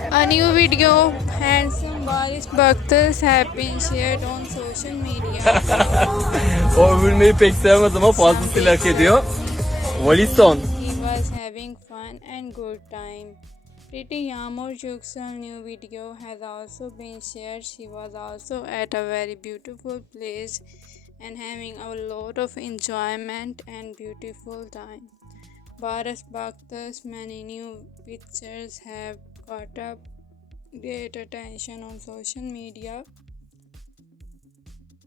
A new video, handsome Baris baktas have been shared on social media. O övülmeyi pek sevmez ama fazlasıyla hak ediyor. Walison. He was having fun and good time. Pretty Yagmur Yuksel new video has also been shared. She was also at a very beautiful place and having a lot of enjoyment and beautiful time. Baris baktas many new pictures have caught up great attention on social media.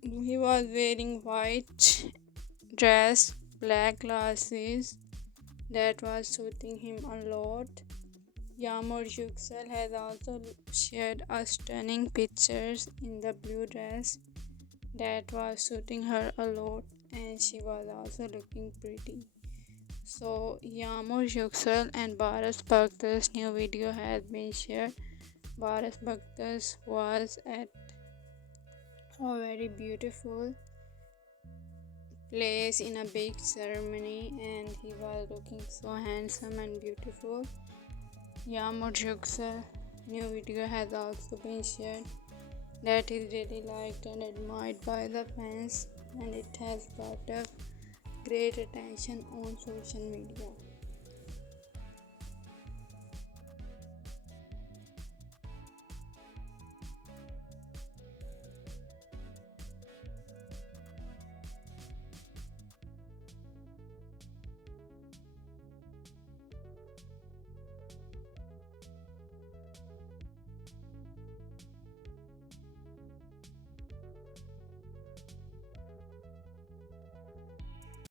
He was wearing white dress, black glasses that was suiting him a lot. Yagmur Yuksel has also shared a stunning pictures in the blue dress that was suiting her a lot and she was also looking pretty. So Yagmur Yuksel and Baris baktas new video has been shared. Baris baktas was at a very beautiful place in a big ceremony and he was looking so handsome and beautiful. Yagmur Yuksel new video has also been shared that is really liked and admired by the fans and it has got a great attention on social media.